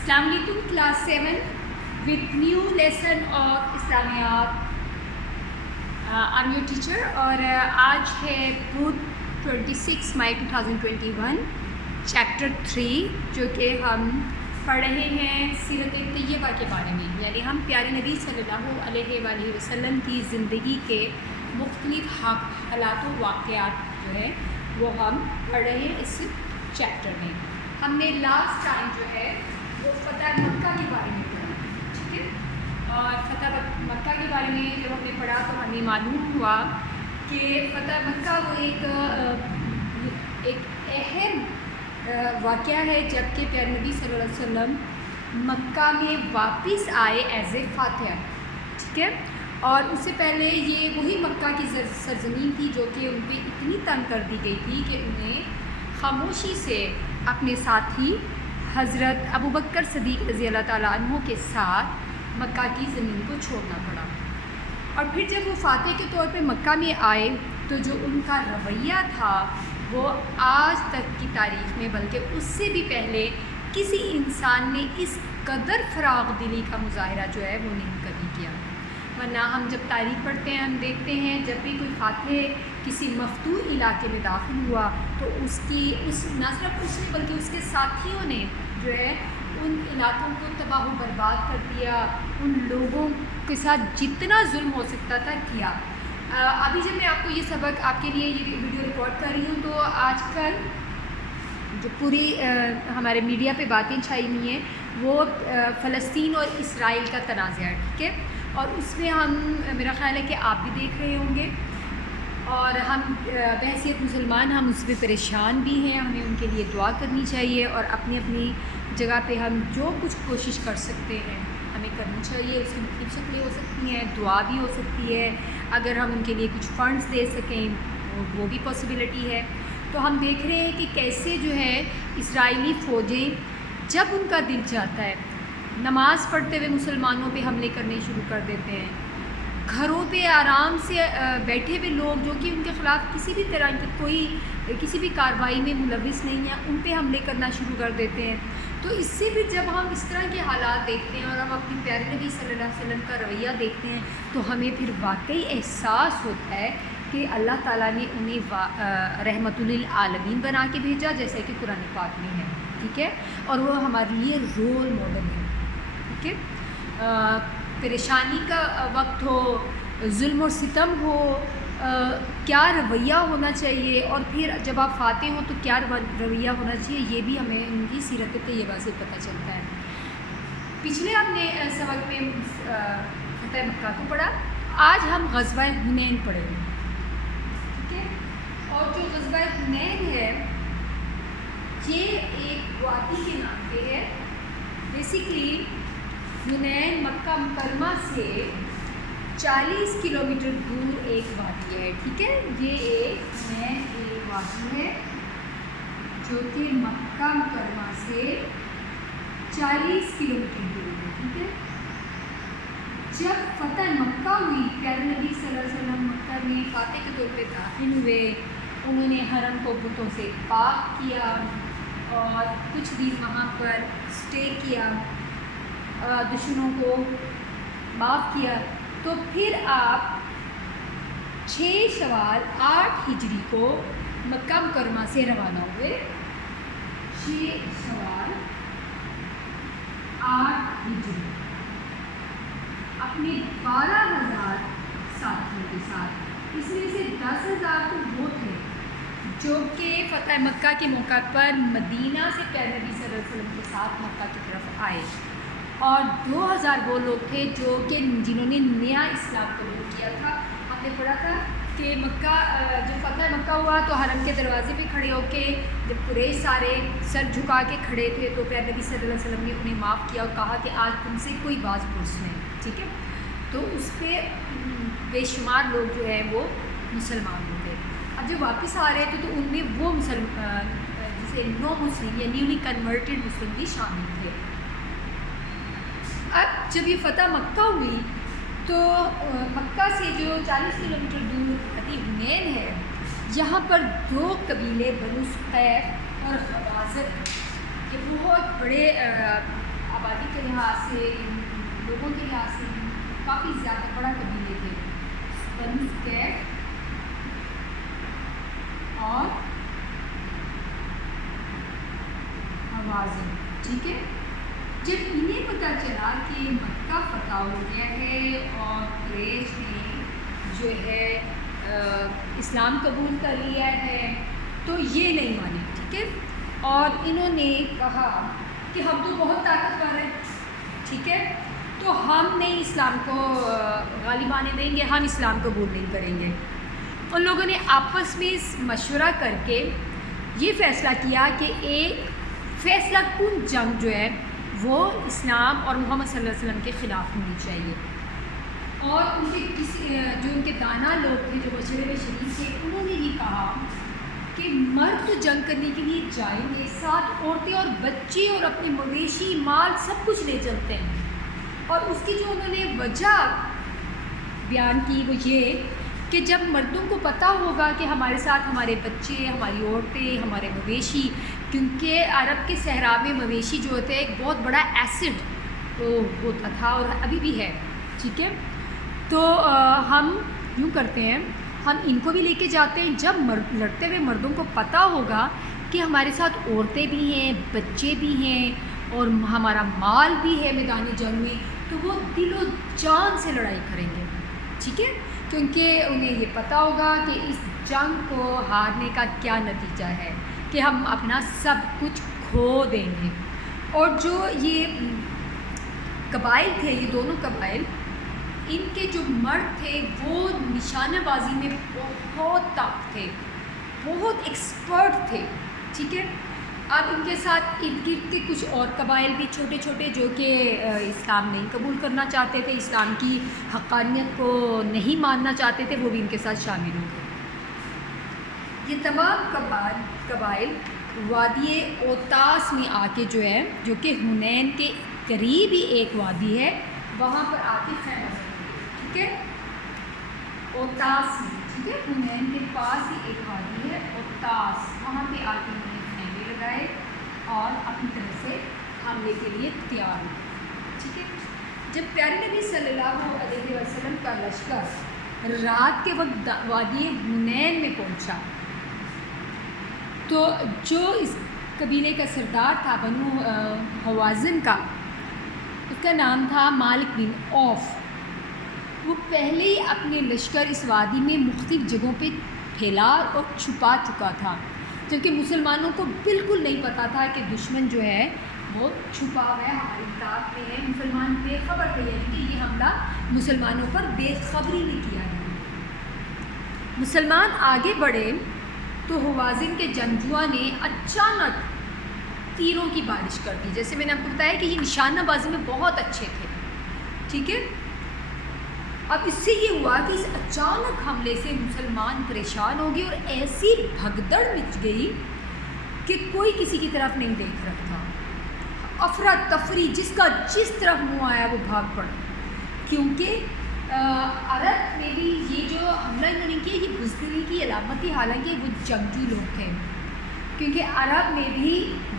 السلام علیکم class 7 with new lesson of اسلامیات. I'm your teacher اور آج ہے بدھ 26 مئی 2021 چیپٹر 3 جو کہ ہم پڑھ رہے ہیں سیرت طیبہ کے بارے میں، یعنی ہم پیارے نبی صلی اللہ علیہ وآلہ وسلم کی زندگی کے مختلف حالات و واقعات جو ہے وہ ہم پڑھ رہے ہیں اس چیپٹر میں. ہم نے لاسٹ ٹائم جو ہے وہ فتح مکہ کے بارے میں پڑھا، ٹھیک ہے، اور فتح مکہ کے بارے میں جب ہم نے پڑھا تو ہمیں معلوم ہوا کہ فتح مکہ وہ ایک اہم واقعہ ہے جب کہ پیارے نبی صلی اللہ علیہ وسلم مکہ میں واپس آئے ایز اے فاتح، ٹھیک ہے. اور اس سے پہلے یہ وہی مکہ کی سرزمین تھی جو کہ ان پہ اتنی تنگ کر دی گئی تھی کہ انہیں خاموشی سے اپنے ساتھی حضرت ابوبکر صدیق رضی اللہ تعالیٰ عنہ کے ساتھ مکہ کی زمین کو چھوڑنا پڑا. اور پھر جب وہ فاتح کے طور پہ مکہ میں آئے تو جو ان کا رویہ تھا وہ آج تک کی تاریخ میں بلکہ اس سے بھی پہلے کسی انسان نے اس قدر فراغ دلی کا مظاہرہ جو ہے وہ نہیں کبھی کیا. ورنہ ہم جب تاریخ پڑھتے ہیں ہم دیکھتے ہیں جب بھی کوئی فاتح کسی مفتوح علاقے میں داخل ہوا تو نہ صرف اس نے بلکہ اس کے ساتھیوں نے جو ہے ان علاقوں کو تباہ و برباد کر دیا، ان لوگوں کے ساتھ جتنا ظلم ہو سکتا تھا کیا. ابھی جب میں آپ کو یہ سبق آپ کے لیے یہ ویڈیو ریکارڈ کر رہی ہوں تو آج کل جو پوری ہمارے میڈیا پہ باتیں چھائی ہوئی ہیں وہ فلسطین اور اسرائیل کا تنازع ہے، ٹھیک ہے. اور اس میں ہم میرا خیال ہے کہ آپ بھی دیکھ رہے ہوں گے اور ہم بحیثیت مسلمان ہم اس پہ پریشان بھی ہیں. ہمیں ان کے لیے دعا کرنی چاہیے اور اپنی اپنی جگہ پہ ہم جو کچھ کوشش کر سکتے ہیں ہمیں کرنی چاہیے. اس کی مختلف شکلیں ہو سکتی ہیں، دعا بھی ہو سکتی ہے، اگر ہم ان کے لیے کچھ فنڈز دے سکیں وہ بھی پاسبلٹی ہے. تو ہم دیکھ رہے ہیں کہ کیسے جو ہے اسرائیلی فوجیں جب ان کا دل چاہتا ہے نماز پڑھتے ہوئے مسلمانوں پہ حملے کرنے شروع کر دیتے ہیں. گھروں پہ آرام سے بیٹھے ہوئے لوگ جو کہ ان کے خلاف کسی بھی طرح کی کوئی کسی بھی کارروائی میں ملوث نہیں ہیں ان پہ حملے کرنا شروع کر دیتے ہیں. تو اس سے بھی جب ہم اس طرح کے حالات دیکھتے ہیں اور ہم اپنے پیارے نبی صلی اللہ علیہ وسلم کا رویہ دیکھتے ہیں تو ہمیں پھر واقعی احساس ہوتا ہے کہ اللہ تعالیٰ نے انہیں رحمت للعالمین بنا کے بھیجا جیسے کہ قرآن پاک میں ہے، ٹھیک ہے. اور وہ ہمارے لیے رول ماڈل ہے، ٹھیک ہے. پریشانی کا وقت ہو، ظلم و ستم ہو، کیا رویہ ہونا چاہیے اور پھر جب آپ فاتح ہوں تو کیا رویہ ہونا چاہیے یہ بھی ہمیں ان کی سیرت طیبہ سے پتہ چلتا ہے. پچھلے ہم نے سبق میں فتح مکہ کو پڑھا، آج ہم غزوہ حنین پڑھیں گے، ٹھیک ہے. اور جو غزوہ حنین ہے یہ ایک وادی کے نام پہ ہے. بیسیکلی حنین مکہ مکرمہ سے 40 کلومیٹر دور ایک وادی ہے، ٹھیک ہے. یہ ایک وادی ہے جو کہ مکہ مکرمہ سے 40 کلومیٹر دور ہے، ٹھیک ہے. جب فتح مکہ ہوئی پیارے نبی صلی اللہ علیہ وسلم مکہ میں فاتح کے طور پہ داخل ہوئے. انہوں نے حرم کو بتوں سے پاک کیا اور کچھ دن وہاں پر اسٹے کیا، دشمنوں کو معاف کیا. تو پھر آپ 6 شوال 8 ہجری کو مکہ مکرمہ سے روانہ ہوئے. 6 شوال 8 ہجری اپنے 12,000 ساتھیوں کے ساتھ. اس میں سے 10,000 تو وہ تھے جو کہ فتح مکہ کے موقع پر مدینہ سے پیارے نبی صلی اللہ علیہ وسلم کے ساتھ مکہ کی طرف آئے، اور 2,000 وہ لوگ تھے جو کہ جنہوں نے نیا اسلام قبول کیا تھا. ہم نے پڑھا تھا کہ مکہ جب فتح مکہ ہوا تو حرم کے دروازے پہ کھڑے ہو کے جب قریش سارے سر جھکا کے کھڑے تھے تو پیارے نبی صلی اللہ علیہ وسلم نے انہیں معاف کیا اور کہا کہ آج تم سے کوئی باز پرس نہیں، ٹھیک ہے. تو اس پہ بے شمار لوگ جو ہے وہ مسلمان ہو گئے. اب جب واپس آ رہے تھے تو ان میں وہ جسے نو مسلم یا نیولی کنورٹڈ مسلم بھی شامل تھے. اب جب یہ فتح مکہ ہوئی تو مکہ سے جو 40 کلومیٹر دور وادی حنین ہے یہاں پر 2 قبیلے بنو ثقیف اور خوازن یہ بہت بڑے آبادی کے لحاظ سے، لوگوں کے لحاظ سے کافی زیادہ بڑا قبیلے تھے، بنو سکیف اور حوازن، ٹھیک ہے۔ جب انہیں پتہ چلا کہ مکہ فتح ہو گیا ہے اور قریش نے جو ہے اسلام قبول کر لیا ہے، تو یہ نہیں مانے، ٹھیک ہے، اور انہوں نے کہا کہ ہم تو بہت طاقتور ہیں، ٹھیک ہے، تو ہم نہیں اسلام کو غالب آنے دیں گے، ہم اسلام قبول نہیں کریں گے۔ ان لوگوں نے آپس میں مشورہ کر کے یہ فیصلہ کیا کہ ایک فیصلہ کن جنگ جو ہے وہ اسلام اور محمد صلی اللہ علیہ وسلم کے خلاف ہونی چاہیے، اور ان کے جو ان کے دانا لوگ تھے جو مشورے میں شریک تھے، انہوں نے یہ کہا کہ مرد تو جنگ کرنے کے لیے جائیں گے، ساتھ عورتیں اور بچے اور اپنے مویشی مال سب کچھ لے چلتے ہیں، اور اس کی جو انہوں نے وجہ بیان کی وہ یہ کہ جب مردوں کو پتہ ہوگا کہ ہمارے ساتھ ہمارے بچے، ہماری عورتیں، ہمارے مویشی، کیونکہ عرب کے صحرا میں مویشی جو ہوتے ہیں ایک بہت بڑا ایسڈ ہوتا تھا اور ابھی بھی ہے، ٹھیک ہے، تو ہم یوں کرتے ہیں، ہم ان کو بھی لے کے جاتے ہیں، جب لڑتے ہوئے مردوں کو پتہ ہوگا کہ ہمارے ساتھ عورتیں بھی ہیں، بچے بھی ہیں اور ہمارا مال بھی ہے میدان جنگ میں، تو وہ دل و جان سے لڑائی کریں گے، ٹھیک ہے، کیونکہ انہیں یہ پتہ ہوگا کہ اس جنگ کو ہارنے کا کیا نتیجہ ہے، کہ ہم اپنا سب کچھ کھو دیں گے۔ اور جو یہ قبائل تھے، یہ دونوں قبائل، ان کے جو مرد تھے وہ نشانہ بازی میں بہت طاقت تھے، بہت ایکسپرٹ تھے، ٹھیک ہے۔ اب ان کے ساتھ ارد گرد کے کچھ اور قبائل بھی چھوٹے چھوٹے جو کہ اسلام نہیں قبول کرنا چاہتے تھے، اسلام کی حقانیت کو نہیں ماننا چاہتے تھے، وہ بھی ان کے ساتھ شامل ہو گئے۔ یہ تمام قبائل وادی اوتاس میں آ کے جو ہے، جو کہ حنین کے قریب ہی ایک وادی ہے، وہاں پر آ کے خیمہ جمایا، ٹھیک ہے، اوتاس میں، ٹھیک ہے، حنین کے پاس ہی ایک وادی ہے اوتاس، وہاں پہ آ کے انہوں نے خیمے لگائے اور اپنی طرف سے حملے کے لیے تیار ہوئے، ٹھیک ہے۔ جب پیارے نبی صلی اللہ علیہ وسلم کا لشکر رات کے وقت وادی حنین میں پہنچا، تو جو اس قبیلے کا سردار تھا بنو حوازن کا، اس کا نام تھا مالک بن عوف، وہ پہلے ہی اپنے لشکر اس وادی میں مختلف جگہوں پہ پھیلا اور چھپا چکا تھا، جبکہ مسلمانوں کو بالکل نہیں پتہ تھا کہ دشمن جو ہے وہ چھپا ہوا ہے، ہماری اطاعت میں ہے، مسلمان بے خبر تھے، یعنی کہ یہ حملہ مسلمانوں پر بے خبری میں کیا گیا۔ مسلمان آگے بڑھے تو حوازن کے جنگجوؤں نے اچانک تیروں کی بارش کر دی، جیسے میں نے آپ کو بتایا کہ یہ نشانہ بازی میں بہت اچھے تھے، ٹھیک ہے۔ اب اس سے یہ ہوا کہ اس اچانک حملے سے مسلمان پریشان ہو گئے اور ایسی بھگدڑ مچ گئی کہ کوئی کسی کی طرف نہیں دیکھ رہا تھا، افراتفری، جس کا جس طرف منہ آیا وہ بھاگ پڑا، کیونکہ عرب میں بھی یہ جو حملہ انہوں نے کیا یہ بزدلی کی علامت تھی، حالانکہ وہ جنگجو لوگ تھے، کیونکہ عرب میں بھی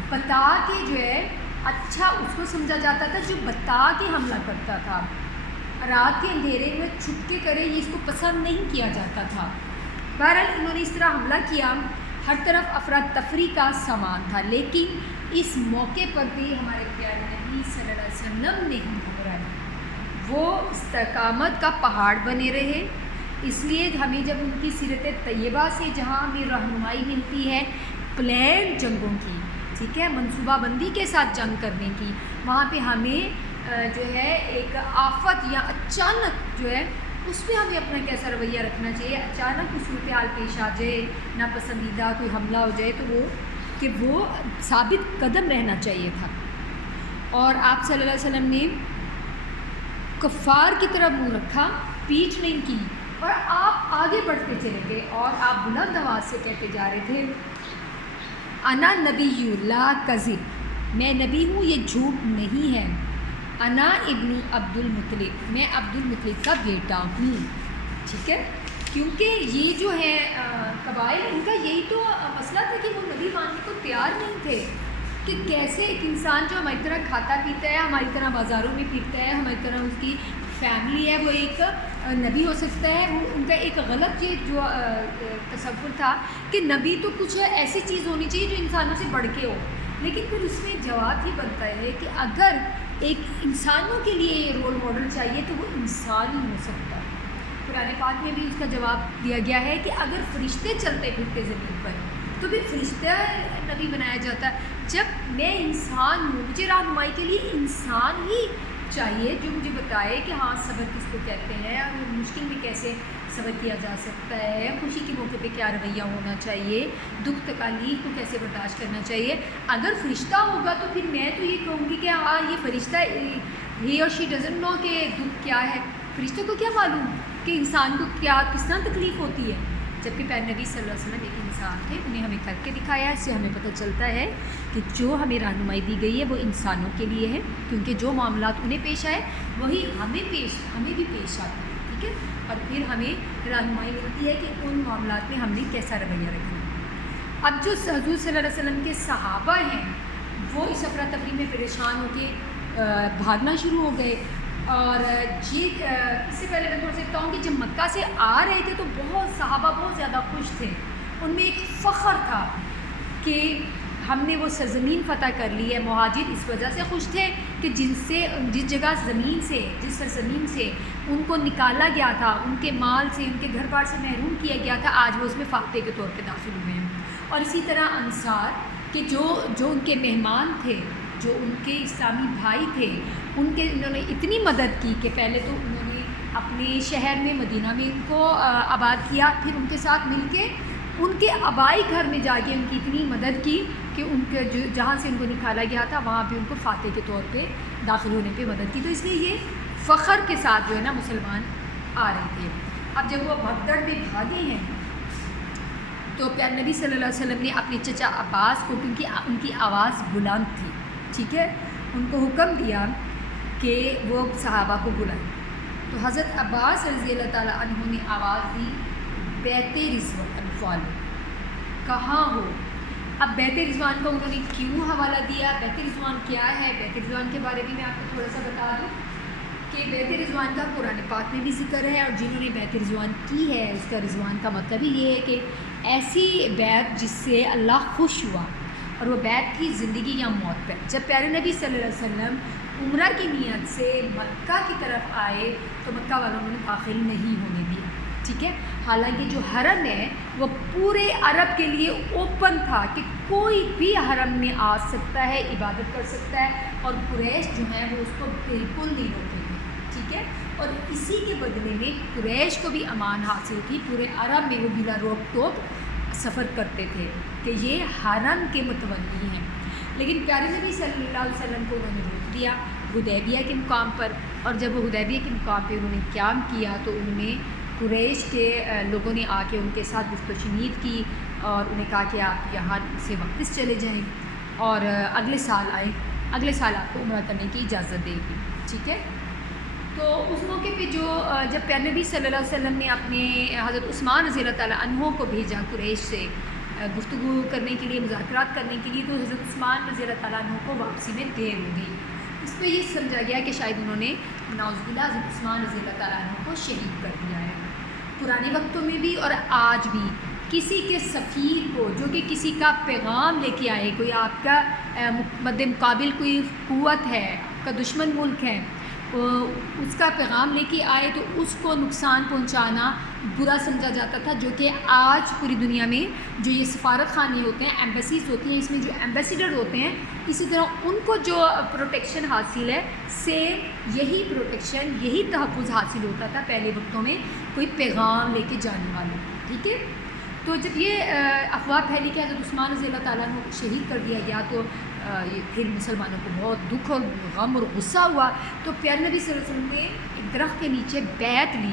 بتا کے جو ہے اچھا اس کو سمجھا جاتا تھا جو بتا کے حملہ کرتا تھا، رات کے اندھیرے میں چھپ کے کرے یہ اس کو پسند نہیں کیا جاتا تھا۔ بہرحال انہوں نے اس طرح حملہ کیا، ہر طرف افراتفری کا سامان تھا، لیکن اس موقع پر بھی ہمارے پیارے نبی صلی اللہ علیہ وسلم نے ہم گھبرائے، وہ استقامت کا پہاڑ بنے رہے۔ اس لیے ہمیں جب ان کی سیرت طیبہ سے جہاں ہمیں رہنمائی ملتی ہے پلان جنگوں کی، ٹھیک ہے، منصوبہ بندی کے ساتھ جنگ کرنے کی، وہاں پہ ہمیں جو ہے ایک آفت یا اچانک جو ہے اس پہ ہمیں اپنا کیسا رویہ رکھنا چاہیے، اچانک کوئی صورتحال پیش آ جائے، ناپسندیدہ کوئی حملہ ہو جائے تو وہ ثابت قدم رہنا چاہیے تھا۔ اور آپ صلی اللہ علیہ وسلم نے کفار کی طرف منہ رکھا، پیٹھ نہیں کی، اور آپ آگے بڑھتے چلے گئے اور آپ بلند آواز سے کہتے جا رہے تھے، انا نبی لا کذب، میں نبی ہوں، یہ جھوٹ نہیں ہے، انا ابن عبد المطلب، میں عبد المطلب کا بیٹا ہوں، ٹھیک ہے، کیونکہ یہ جو ہے قبائل ان کا یہی تو مسئلہ تھا کہ وہ نبی ماننے کو تیار نہیں تھے، کہ کیسے ایک انسان جو ہماری طرح کھاتا پیتا ہے، ہماری طرح بازاروں میں پھرتا ہے، ہماری طرح اس کی فیملی ہے، وہ ایک نبی ہو سکتا ہے. ان کا ایک غلط یہ جو تصور تھا کہ نبی تو کچھ ایسی چیز ہونی چاہیے جو انسانوں سے بڑھ کے ہو. لیکن پھر اس میں جواب یہ بنتا ہے کہ اگر ایک انسانوں کے لیے یہ رول ماڈل چاہیے تو وہ انسان ہی ہو سکتا ہے. قرآن پاک میں بھی اس کا جواب دیا گیا ہے کہ اگر فرشتے چلتے پھرتے زمین پر تو بھی فرشتہ نبی بنایا جاتا ہے. جب میں انسان ہوں، مجھے رہنمائی کے لیے انسان ہی چاہیے جو مجھے بتائے کہ ہاں صبر کس کو کہتے ہیں، اور مشکل میں کیسے صبر کیا جا سکتا ہے، خوشی کے موقع پہ کیا رویہ ہونا چاہیے، دکھ تکالیف کو کیسے برداشت کرنا چاہیے. اگر فرشتہ ہوگا تو پھر میں تو یہ کہوں گی کہ ہاں یہ فرشتہ ہی اور شی ڈزنٹ نو کہ دکھ کیا ہے. فرشتوں کو کیا معلوم کہ انسان کو کیا کس طرح تکلیف ہوتی ہے. جبکہ پیارے نبی صلی اللہ علیہ وسلم ایک انسان تھے، انہیں ہمیں کر کے دکھایا. اس سے ہمیں پتہ چلتا ہے کہ جو ہمیں رہنمائی دی گئی ہے وہ انسانوں کے لیے ہے، کیونکہ جو معاملات انہیں پیش آئے وہی ہمیں بھی پیش آتے ہیں. ٹھیک ہے، اور پھر ہمیں رہنمائی ملتی ہے کہ ان معاملات میں ہم نے کیسا رویہ رکھنا. اب جو حضور صلی اللہ علیہ وسلم کے صحابہ ہیں وہ اس افراتفری میں پریشان ہو کے بھاگنا شروع ہو گئے. اور اس سے پہلے میں تھوڑا سا بتاؤں کہ جب مکہ سے آ رہے تھے تو صحابہ بہت زیادہ خوش تھے. ان میں ایک فخر تھا کہ ہم نے وہ سرزمین فتح کر لی ہے. مہاجر اس وجہ سے خوش تھے کہ جس جگہ زمین سے، جس سرزمین سے ان کو نکالا گیا تھا، ان کے مال سے، ان کے گھر بار سے محروم کیا گیا تھا، آج وہ اس میں فاتح کے طور پہ داخل ہوئے ہیں. اور اسی طرح انصار کہ جو ان کے مہمان تھے، جو ان کے اسلامی بھائی تھے، انہوں نے اتنی مدد کی کہ پہلے تو انہوں نے اپنے شہر میں مدینہ میں ان کو آباد کیا، پھر ان کے ساتھ مل کے ان کے آبائی گھر میں جا کے ان کی اتنی مدد کی کہ ان کے جہاں سے ان کو نکالا گیا تھا وہاں پہ ان کو فاتح کے طور پہ داخل ہونے پہ مدد کی. تو اس لیے یہ فخر کے ساتھ جو ہے نا مسلمان آ رہے تھے. اب جب وہ بھگدڑ میں بھاگے ہیں تو پیارے نبی صلی اللہ علیہ وسلم نے اپنے چچا عباس کو، کیونکہ ان کی آواز بلند تھی، ٹھیک ہے، ان کو حکم دیا کہ وہ صحابہ کو بلائیں. تو حضرت عباس رضی اللہ تعالیٰ عنہ نے آواز دی، بیت رضوان والو کہاں ہو. اب بیت رضوان کا انہوں نے کیوں حوالہ دیا، بیت رضوان کیا ہے، بیت رضوان کے بارے میں آپ کو تھوڑا سا بتا دوں کہ بیت رضوان کا قرآن پاک میں بھی ذکر ہے، اور جنہوں نے بیت رضوان کی ہے اس کا رضوان کا مطلب ہی یہ ہے کہ ایسی بیت جس سے اللہ خوش ہوا، اور وہ بیت تھی زندگی یا موت پہ. جب پیارے نبی صلی اللہ علیہ وسلم عمرہ کی نیت سے مکہ کی طرف آئے تو مکہ والوں نے داخل نہیں ہونے دیا. ٹھیک ہے، حالانکہ جو حرم ہے وہ پورے عرب کے لیے اوپن تھا کہ کوئی بھی حرم میں آ سکتا ہے، عبادت کر سکتا ہے، اور قریش جو ہیں وہ اس کو بالکل نہیں روکے تھے. ٹھیک ہے، اور اسی کے بدلے میں قریش کو بھی امان حاصل تھی. پورے عرب میں وہ بلا روک ٹوک سفر کرتے تھے کہ یہ حرم کے متولی ہیں. لیکن پیارے نبی صلی اللہ علیہ وسلم کو انہوں نے روک دیا حدیبیہ کے مقام پر. اور جب وہ حدیبیہ کے مقام پہ انہوں نے قیام کیا تو انہوں نے قریش کے لوگوں نے آ کے ان کے ساتھ گفت و شنید کی اور انہیں کہا کہ آپ یہاں سے واپس چلے جائیں اور اگلے سال آئیں، اگلے سال آپ کو عمرہ کرنے کی اجازت دے گی. ٹھیک ہے، تو اس موقع پہ جب پیارے نبی صلی اللہ علیہ وسلم نے اپنے حضرت عثمان رضی اللہ تعالیٰ عنہ کو بھیجا قریش سے گفتگو کرنے کے لیے، مذاکرات کرنے کے لیے، تو حضرت عثمان رضی اللہ تعالیٰ عنہ کو واپسی میں دیر ہو گئی. اس پہ یہ سمجھا گیا کہ شاید انہوں نے نعوذ باللہ حضرت عثمان رضی اللہ تعالیٰ عنہ کو شہید کر دیا ہے. پرانے وقتوں میں بھی اور آج بھی کسی کے سفیر کو جو کہ کسی کا پیغام لے کے آئے، کوئی آپ کا مد مقابل کوئی قوت ہے، آپ کا دشمن ملک ہے، اس کا پیغام لے کے آئے تو اس کو نقصان پہنچانا برا سمجھا جاتا تھا. جو کہ آج پوری دنیا میں جو یہ سفارت خانے ہوتے ہیں، ایمبیسیز ہوتی ہیں، اس میں جو ایمبیسیڈر ہوتے ہیں، اسی طرح ان کو جو پروٹیکشن حاصل ہے، سیم یہی پروٹیکشن، یہی تحفظ حاصل ہوتا تھا پہلے وقتوں میں کوئی پیغام لے کے جانے والے. ٹھیک ہے، تو جب یہ افواہ پھیلی کہ حضرت عثمان رضی اللہ تعالیٰ عنہ کو شہید کر دیا گیا تو پھر مسلمانوں کو بہت دکھ اور غم اور غصہ ہوا. تو پیارے نبی صلی اللہ علیہ وسلم نے ایک درخت کے نیچے بیعت لی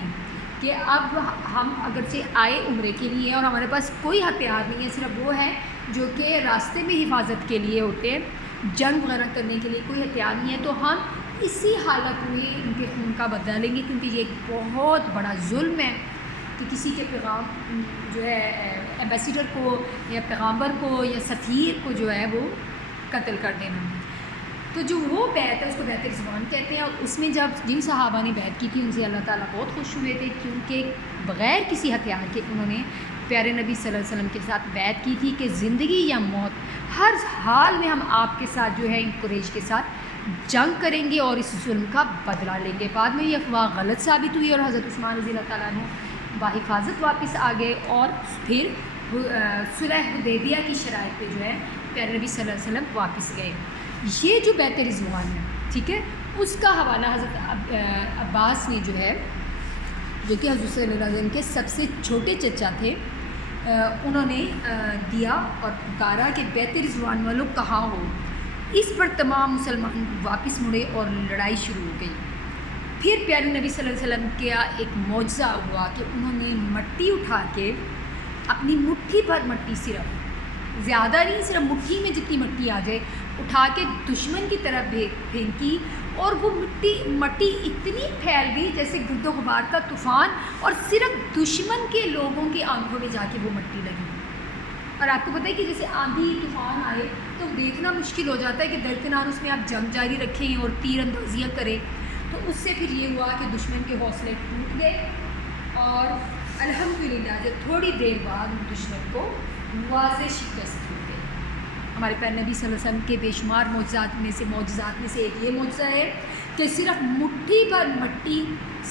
کہ اب ہم اگرچہ آئے عمرے کے لیے اور ہمارے پاس کوئی ہتھیار نہیں ہے، صرف وہ ہے جو کہ راستے میں حفاظت کے لیے ہوتے ہیں، جنگ وغیرہ کرنے کے لیے کوئی ہتھیار نہیں ہے، تو ہم اسی حالت میں ان کے خون کا بدلہ لیں گے، کیونکہ یہ ایک بہت بڑا ظلم ہے کہ کسی کے پیغام جو ہے ایمبیسیڈر کو یا پیغامبر کو یا سفیر کو جو ہے وہ قتل کر دینا. تو جو وہ بیعت ہے اس کو بیعت رضوان کہتے ہیں. اور اس میں جب جن صحابہ نے بیعت کی تھی ان سے اللہ تعالیٰ بہت خوش ہوئے تھے، کیونکہ بغیر کسی ہتھیار کے انہوں نے پیارے نبی صلی اللہ علیہ وسلم کے ساتھ بیعت کی تھی کہ زندگی یا موت ہر حال میں ہم آپ کے ساتھ جو ہے ان قریش کے ساتھ جنگ کریں گے اور اس ظلم کا بدلہ لیں گے. بعد میں یہ افواہ غلط ثابت ہوئی اور حضرت عثمان رضی اللہ تعالیٰ عنہ بحفاظت واپس آ گئے اور پھر صلح حدیبیہ کی شرائط پہ جو ہے پیارے نبی صلی اللہ علیہ وسلم واپس گئے. یہ جو بیعت رضوان ہے، ٹھیک ہے، اس کا حوالہ حضرت عباس نے جو ہے، جو کہ حضرت صلی اللہ علیہ وسلم کے سب سے چھوٹے چچا تھے، انہوں نے دیا اور پکارا کہ بیعت رضوان والوں کہاں ہو. اس پر تمام مسلمان واپس مڑے اور لڑائی شروع ہو گئی. پھر پیارے نبی صلی اللہ علیہ وسلم کا ایک معجزہ ہوا کہ انہوں نے مٹی اٹھا کے اپنی مٹھی پر مٹی، صرف زیادہ نہیں، صرف مٹھی میں جتنی مٹی آ جائے اٹھا کے دشمن کی طرف پھینکی، اور وہ مٹی اتنی پھیل گئی جیسے گرد و غبار کا طوفان، اور صرف دشمن کے لوگوں کی آنکھوں میں جا کے وہ مٹی لگی. اور آپ کو پتہ ہے کہ جیسے آندھی طوفان آئے تو دیکھنا مشکل ہو جاتا ہے کہ درکنار اس میں آپ جنگ جاری رکھیں اور تیر اندازیاں کریں. تو اس سے پھر یہ ہوا کہ دشمن کے حوصلے ٹوٹ گئے، اور الحمدللہ جب تھوڑی دیر بعد دشمن کو واضح شکست ہوئی. ہمارے پیارے نبی صلی اللہ علیہ وسلم کے بے شمار معجزات میں سے ایک یہ معجزہ ہے کہ صرف مٹھی بھر مٹی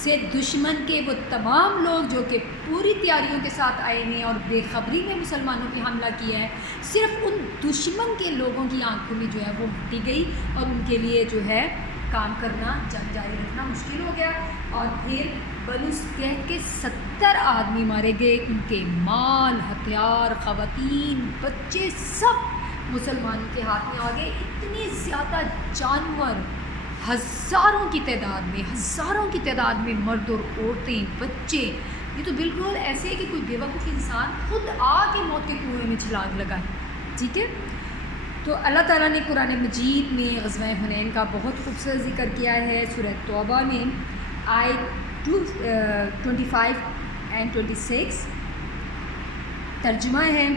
سے دشمن کے وہ تمام لوگ جو کہ پوری تیاریوں کے ساتھ آئے ہیں اور بے خبری میں مسلمانوں پہ حملہ کیا ہے، صرف ان دشمن کے لوگوں کی آنکھوں میں جو ہے وہ مٹی گئی، اور ان کے لیے جو ہے کام کرنا، جنگ جاری رکھنا مشکل ہو گیا. اور پھر بنو سلیم کے 70 آدمی مارے گئے، ان کے مال، ہتھیار، خواتین، بچے سب مسلمانوں کے ہاتھ میں آ گئے. اتنے زیادہ جانور، ہزاروں کی تعداد میں مرد اور عورتیں، بچے. یہ تو بالکل ایسے ہے کہ کوئی بیوقوف انسان خود آ کے موت کے کنویں میں چھلانگ لگائے. ٹھیک ہے، تو اللہ تعالیٰ نے قرآن مجید میں غزوہ حنین کا بہت خوبصورت ذکر کیا ہے. سورہ توبہ میں آیت 25 and 26 ترجمہ ہے: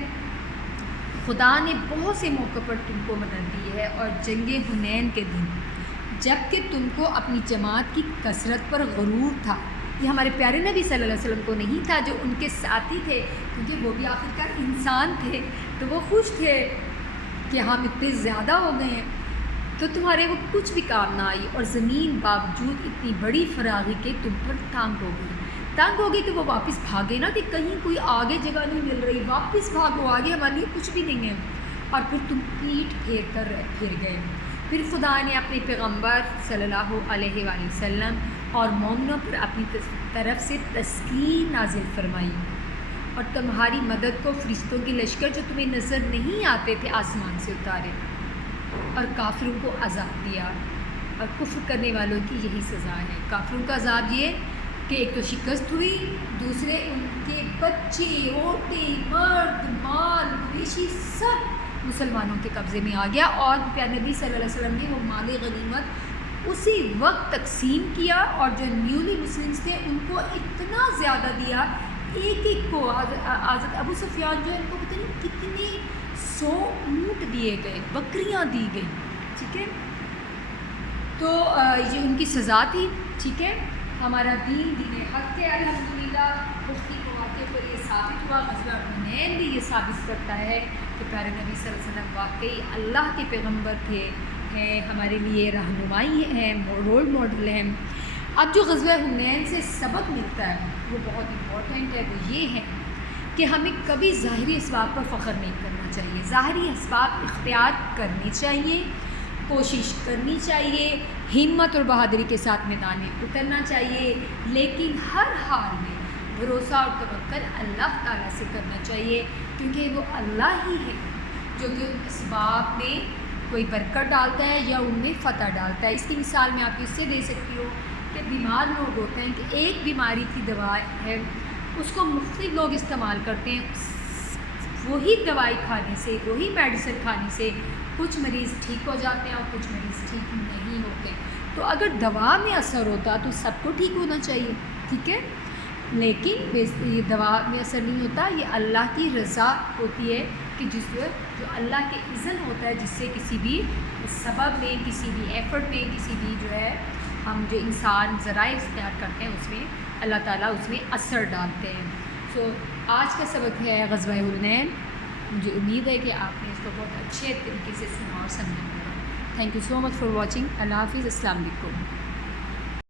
خدا نے بہت سے موقع پر تم کو مدد دی ہے، اور جنگ حنین کے دن جب کہ تم کو اپنی جماعت کی کثرت پر غرور تھا. یہ ہمارے پیارے نبی صلی اللہ علیہ وسلم کو نہیں تھا، جو ان کے ساتھی تھے، کیونکہ وہ بھی آخرکار انسان تھے، تو وہ خوش تھے کہ ہم اتنے زیادہ ہو گئے ہیں. تو تمہارے وہ کچھ بھی کام نہ آئی، اور زمین باوجود اتنی بڑی فراغی کے تم پر تنگ ہو گئی کہ وہ واپس بھاگے نا، کہ کہیں کوئی آگے جگہ نہیں مل رہی، واپس بھاگو، آگے ہمارے لیے کچھ بھی نہیں ہے. اور پھر تم پیٹھ پھر گئے. پھر خدا نے اپنے پیغمبر صلی اللہ علیہ وآلہ وسلم اور مومنوں پر اپنی طرف سے تسکین نازل فرمائی، اور تمہاری مدد کو فرشتوں کی لشکر جو تمہیں نظر نہیں آتے تھے آسمان سے اتارے، اور کافروں کو عذاب دیا. اور کفر کرنے والوں کی یہی سزا ہے. کافروں کا عذاب یہ کہ ایک تو شکست ہوئی، دوسرے ان کے بچے، عورتیں، مرد، مال، مویشی سب مسلمانوں کے قبضے میں آ گیا. اور پیارے نبی صلی اللہ علیہ وسلم نے وہ مال غنیمت اسی وقت تقسیم کیا، اور جو نیولی مسلمس تھے ان کو اتنا زیادہ دیا، ایک کو حضرت ابو سفیان جو ہے ان کو پتہ نہیں کتنے 100 اونٹ دیے گئے، بکریاں دی گئی. ٹھیک ہے، تو یہ ان کی سزا تھی. ٹھیک ہے، ہمارا دین حق ہے الحمدللہ. مفتی کو واقعے پر یہ ثابت ہوا، غزوہ حنین بھی یہ ثابت کرتا ہے کہ پیارے نبی صلی اللہ علیہ وسلم واقعی اللہ کے پیغمبر تھے، ہیں ہمارے لیے رہنمائی ہیں، رول ماڈل ہیں. اب جو غزوہ حنین سے سبق ملتا ہے وہ بہت امپورٹنٹ ہے. وہ یہ ہے کہ ہمیں کبھی ظاہری اسباب پر فخر نہیں کرنا چاہیے. ظاہری اسباب اختیار کرنی چاہیے، کوشش کرنی چاہیے، ہمت اور بہادری کے ساتھ میدان میں اترنا چاہیے، لیکن ہر حال میں بھروسہ اور توکل اللہ تعالیٰ سے کرنا چاہیے، کیونکہ وہ اللہ ہی ہے جو کہ اسباب میں کوئی برکت ڈالتا ہے یا ان میں فتح ڈالتا ہے. اس کی مثال میں آپ کو اس سے دے سکتی ہوں کہ بیمار لوگ ہوتے ہیں کہ ایک بیماری کی دوا ہے، اس کو مختلف لوگ استعمال کرتے ہیں. وہی دوائی کھانے سے، وہی میڈیسن کھانے سے کچھ مریض ٹھیک ہو جاتے ہیں اور کچھ مریض ٹھیک نہیں ہوتے. تو اگر دوا میں اثر ہوتا تو سب کو ٹھیک ہونا چاہیے. ٹھیک ہے، لیکن یہ دوا میں اثر نہیں ہوتا، یہ اللہ کی رضا ہوتی ہے کہ جو اللہ کے اذن ہوتا ہے، جس سے کسی بھی سبب میں، کسی بھی ایفرٹ میں، کسی بھی جو ہے ہم جو انسان ذرائع اختیار کرتے ہیں اس میں اللہ تعالیٰ اس میں اثر ڈالتے ہیں. سو آج کا سبق ہے غزوہ حنین. مجھے امید ہے کہ آپ نے اس کو بہت اچھے طریقے سے سنا اور سمجھا ہوگا. Thank you so much for watching. اللہ حافظ. السلام علیکم.